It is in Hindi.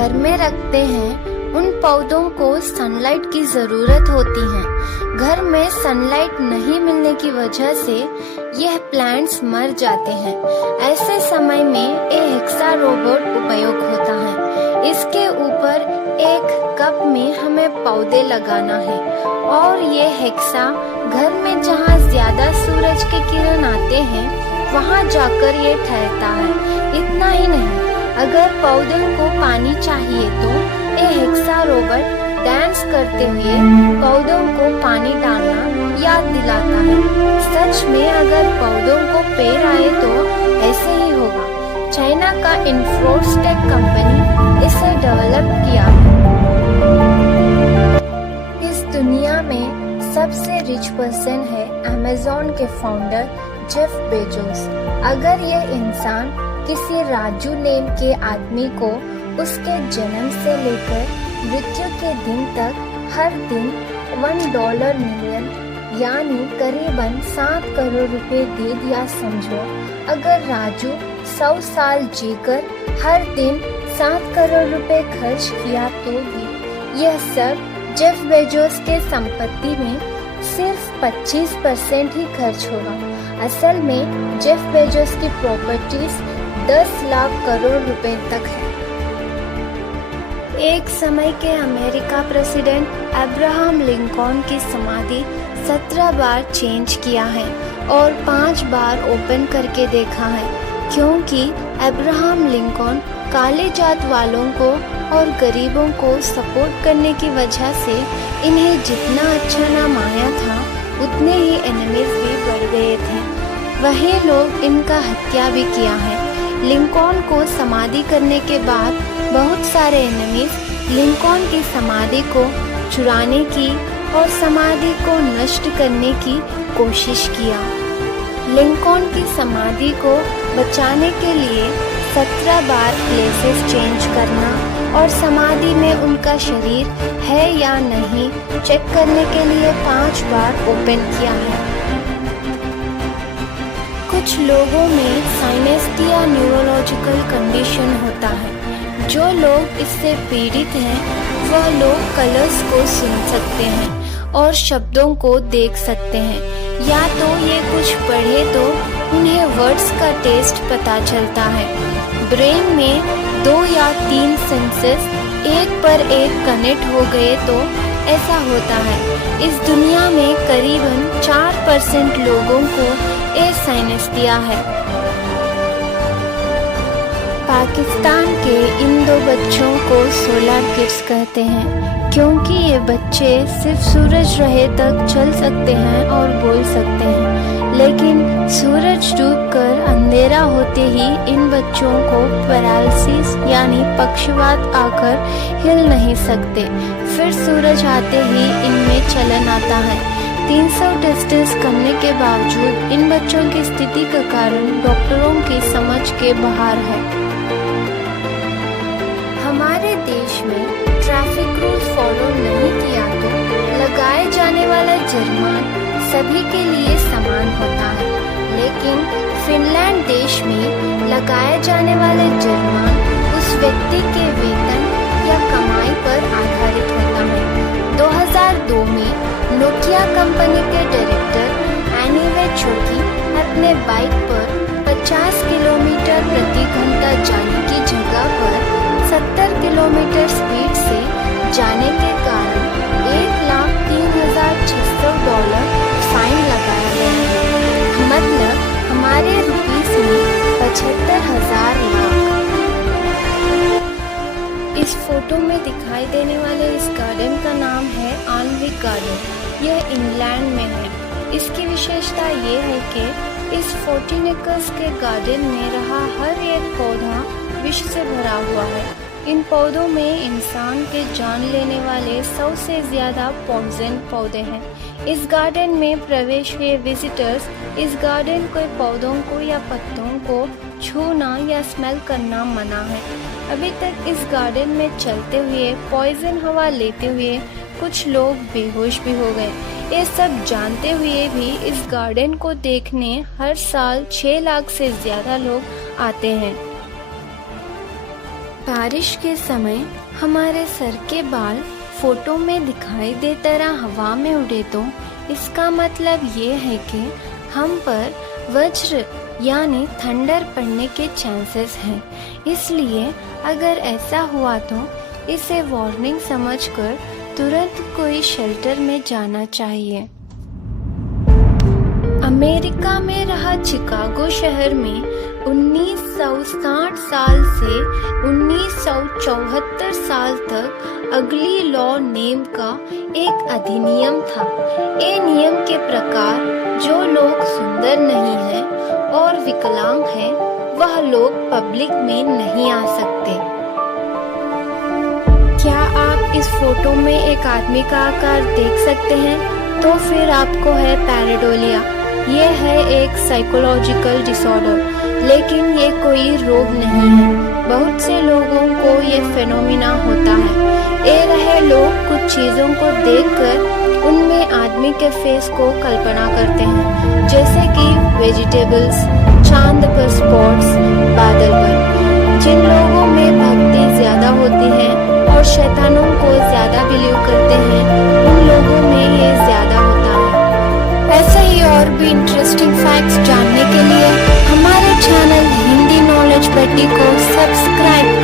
घर में रखते हैं उन पौधों को सनलाइट की जरूरत होती है। घर में सनलाइट नहीं मिलने की वजह से यह प्लांट्स मर जाते हैं। ऐसे समय में एक हेक्सा रोबोट उपयोग होता है। इसके ऊपर एक कप में हमें पौधे लगाना है और ये हेक्सा घर में जहाँ ज्यादा सूरज के किरण आते हैं वहाँ जाकर ये ठहरता है। इतना ही नहीं, अगर पौधों को पानी चाहिए तो ये हेक्सा रोबोट डांस करते हुए पौधों को पानी डालना याद दिलाता है। सच में अगर पौधों को पेड़ आए तो ऐसे ही होगा। चाइना का इन्फ्रोस्टेक कंपनी इसे डेवलप किया। इस दुनिया में सबसे रिच पर्सन है अमेज़न के फाउंडर जेफ बेजोस। अगर ये इंसान किसी राजू नेम के आदमी को उसके जन्म से लेकर मृत्यु के दिन तक हर दिन $1 मिलियन यानी करीबन 7 करोड़ रुपए दे दिया समझो। अगर राजू 100 साल जीकर हर दिन 7 करोड़ रुपए खर्च किया तो भी यह सब जेफ बेजोस के संपत्ति में सिर्फ 25% ही खर्च होगा। असल में जेफ बेजोस की प्रॉपर्टीज 10 लाख करोड़ रुपए तक है। एक समय के अमेरिका प्रेसिडेंट अब्राहम लिंकन की समाधि 17 बार चेंज किया है और 5 बार ओपन करके देखा है, क्योंकि अब्राहम लिंकन काले जात वालों को और गरीबों को सपोर्ट करने की वजह से इन्हें जितना अच्छा नाम आया था उतने ही एनिमीज भी बढ़ गए थे। वही लोग इनका हत्या भी किया है। लिंकन को समाधि करने के बाद बहुत सारे एनिमीज लिंकन की समाधि को चुराने की और समाधि को नष्ट करने की कोशिश किया। लिंकन की समाधि को बचाने के लिए 17 बार प्लेसेस चेंज करना और समाधि में उनका शरीर है या नहीं चेक करने के लिए 5 बार ओपन किया है। कुछ लोगों में साइनेस या न्यूरोलॉजिकल कंडीशन होता है। जो लोग इससे पीड़ित हैं वह लोग कलर्स को सुन सकते हैं और शब्दों को देख सकते हैं, या तो ये कुछ पढ़े तो उन्हें वर्ड्स का टेस्ट पता चलता है। ब्रेन में 2 या 3 सेंसेस एक पर एक कनेक्ट हो गए तो ऐसा होता है। इस दुनिया में करीबन 4% लोगों को ये साइनेस्थिया है। पाकिस्तान के इन 2 बच्चों को सोलर किड्स कहते हैं, क्योंकि ये बच्चे सिर्फ सूरज रहे तक चल सकते हैं और बोल सकते हैं, लेकिन सूरज डूबकर अंधेरा होते ही इन बच्चों को पैरालिसिस यानी पक्षवात आकर हिल नहीं सकते। फिर सूरज आते ही इनमें चलन आता है। 300 टेस्ट्स करने के बावजूद इन बच्चों की स्थिति का कारण डॉक्टरों की समझ के बाहर है। हमारे देश में ट्रैफिक रूल फॉलो नहीं किया तो लगाए जाने वाला जुर्मान सभी के लिए समान होता है, लेकिन फिनलैंड देश में लगाए जाने वाले जुर्मान उस व्यक्ति के वेतन या कमाई पर आधारित होता है। 2002 में नोकिया कंपनी के डायरेक्टर एनीवे चोकी अपने बाइक पर 50 किलोमीटर प्रति घंटा जाने की जगह पर 70 किलोमीटर स्पीड से जाने के कारण $1,03,600 फाइन लगाया गया है। मतलब हमारे रुपीस में 75,000 लाख। इस फोटो में दिखाई देने वाले इस गार्डन का नाम है आल्नविक गार्डन। यह इंग्लैंड में है। इसकी विशेषता ये है कि इस 14 एकर्स के गार्डन में रहा हर एक पौधा विष से भरा हुआ है। इन पौधों में इंसान के जान लेने वाले 100 से ज्यादा पॉइजन पौधे हैं। इस गार्डन में प्रवेश हुए विजिटर्स इस गार्डन के पौधों को या पत्तों को छूना या स्मेल करना मना है। अभी तक इस गार्डन में चलते हुए पॉइजन हवा लेते हुए कुछ लोग बेहोश भी हो गए। ये सब जानते हुए भी इस गार्डन को देखने हर साल 6 लाख से ज्यादा लोग आते हैं। बारिश के समय हमारे सर के बाल फोटो में दिखाई दे तरह हवा में उड़े तो इसका मतलब ये है कि हम पर वज्र यानी थंडर पड़ने के चांसेस हैं। इसलिए अगर ऐसा हुआ तो इसे वार्निंग समझकर तुरंत कोई शेल्टर में जाना चाहिए। अमेरिका में रहा चिकागो शहर में 1960 साल से 1974 साल तक अगली लॉ नेम का एक अधिनियम था। ये नियम के प्रकार जो लोग सुंदर नहीं हैं और विकलांग हैं वह लोग पब्लिक में नहीं आ सकते। क्या आप इस फोटो में एक आदमी का आकार देख सकते हैं? तो फिर आपको है पैरेडोलिया। ये है एक साइकोलॉजिकल डिसऑर्डर, लेकिन ये कोई रोग नहीं है। बहुत से लोगों को ये फेनोमिना होता है। ये रहे लोग कुछ चीज़ों को देखकर उनमें आदमी के फेस को कल्पना करते हैं, जैसे कि वेजिटेबल्स, चांद पर स्पॉट्स, बादल पर। जिन लोगों में भक्ति ज़्यादा होती है और शैतानों को ज़्यादा बिलीव करते हैं, उन लोगों में ये ज़्यादा होता है। ऐसे ही और भी इंटरेस्टिंग फैक्ट्स जानने के लिए हमारे चैनल हिंदी नॉलेज पेटी को सब्सक्राइब